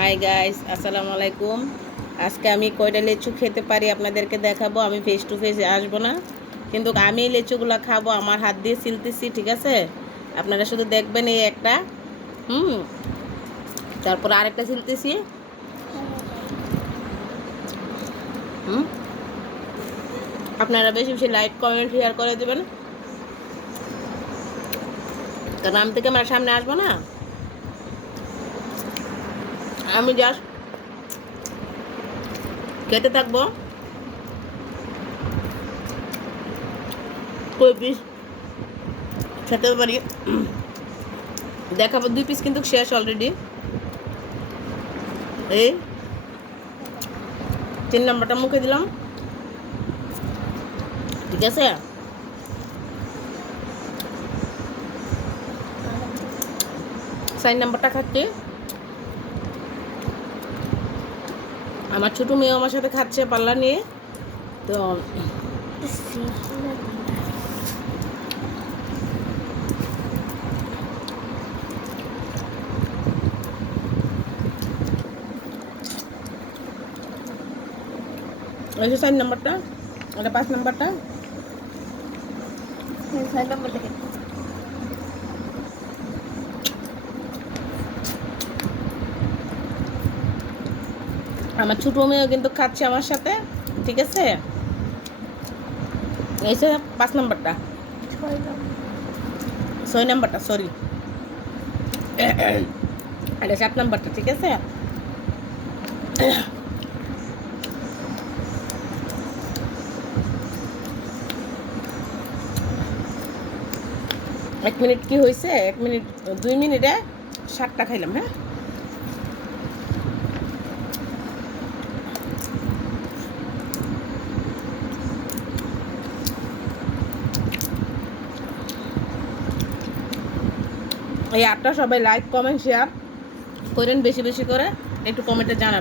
Hi guys, আসসালামু আলাইকুম। আজকে আমি কয়টা লিচু খেতে পারি আপনাদেরকে দেখাবো। আমি ফেস টু ফেস আসবো না, কিন্তু আমি এই লিচুগুলো খাবো, আমার হাত দিয়ে ছিলতেছি, ঠিক আছে? আপনারা শুধু দেখবেন এই একটা, হুম, তারপর আরেকটা ছিলতেছি, হুম। আপনারা বেশি বেশি লাইক কমেন্ট শেয়ার করে দেবেন, কারণ আমি থেকে আমার সামনে আসবো না। আমি জাস্ট খেতে থাকবো, কই পিস খেতে পারি দেখাবো। 2 পিস কিন্তু শেষ অলরেডি। এই 3 নম্বরটা মুখে দিলাম, ঠিক আছে? 4 নম্বরটা খাচ্ছি। আমার ছোটো মেয়েও আমার সাথে খাচ্ছে পাল্লা নিয়ে। তো 4 নম্বরটা, এটা 5 নম্বরটা। আমার ছোটো মেয়েও কিন্তু খাচ্ছে আমার সাথে, ঠিক আছে? এই 5 নম্বরটা, 6 নম্বরটা, সরি, এটা 7 নম্বরটা, ঠিক আছে? 1 মিনিট কি হয়েছে, 1 মিনিট 2 মিনিটে 7টা খাইলাম। হ্যাঁ, এই 8টা সবাই লাইক কমেন্ট শেয়ার করেন বেশি বেশি করে, একটু কমেন্টে জানাবেন।